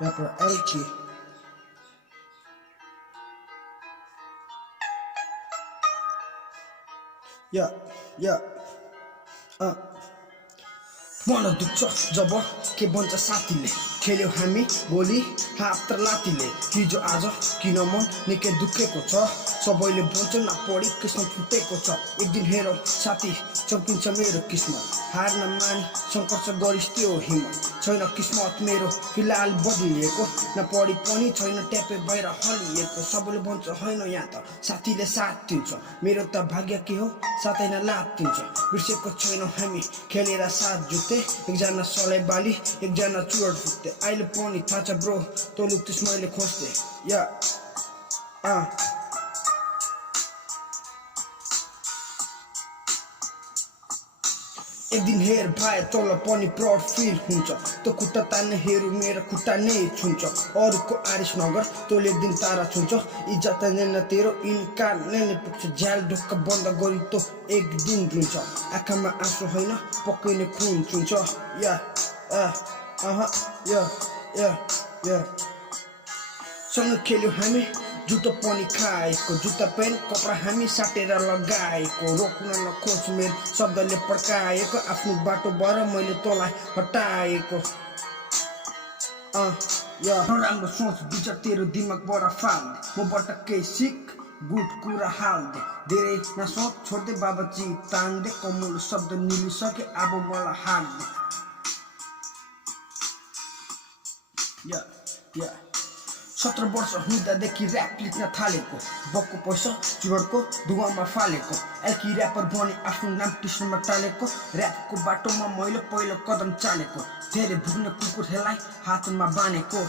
rapper LG. Yeah, yeah, मन दुख्छ जब के भन्छ साथीले खेल्यो हामी गोली हात र लातीले हिजो आज किन मन निकै दुखेको छ सबैले भन्छ नपढी किस्मत फुटेको छ एक दिन हेरौ साथी चम्किन्छ मेरो किस्मत हार नमानी सङ्घर्ष गरिस् त्यो हिम्मत छैन किस्मत मेरो फिलहाल बदलिएको नपढी पनि छैन ट्यापे भएर हलिएको सबैले भन्छ होइन यहाँ त साथीले साथ दिन्छ मेरो त भाग्य के हो साथै न लात दिन्छ बिर्सेको छैनौँ हामी खेलेर साथ जुत्ते एकजना सलाई बाली एकजना चुर फुट्टे अहिले पनि थाहा छ ब्रो तँ लुक्तिस मैले खोज्थे या एक दिन हेर भाइ तल पनि प्राउड फिल हुन्छ त्यो खुट्टा तान्ने हेरु मेरो खुट्टा नै छुन्छ अरूको आरिस नगर तँले एक दिन तारा छुन्छ इज्जत नै तेरो इन्कार नै पुग्छ झ्याल ढुक्क बन्द गरी तँ एक दिन रुन्छ आँखामा आँसु होइन पक्कै नै खुन चुन्छ या सँग खेल्यो हामी जुत्ता पनि खाएको जुत्ता पेन्ट कपडा हामी साटेर लगाएको रोक्न नखोज मेरो शब्दले पड्काएको आफ्नो बाटोबाट मैले तँलाई हटाएको राम्रो सोच विचार तेरो दिमागबाट फाल्दे मबाट केही सिक गुड कुरा हाल्दे धेरै नसोच छोड्दे बाबाजी तान्दे कमुलो शब्द निलिसके अब मलाई हाल्दे 17 वर्ष हुँदादेखि ऱ्याप लेख्न थालेको बक्को पैसा चुरडको धुवामा फालेको एल्की ऱ्यापर बने आफ्नो नाम टिस्नमा टालेको ऱ्यापको बाटोमा मैले पहिलो कदम चालेको धेरै भुग्ने कुकुरहरूलाई हातमा बानेको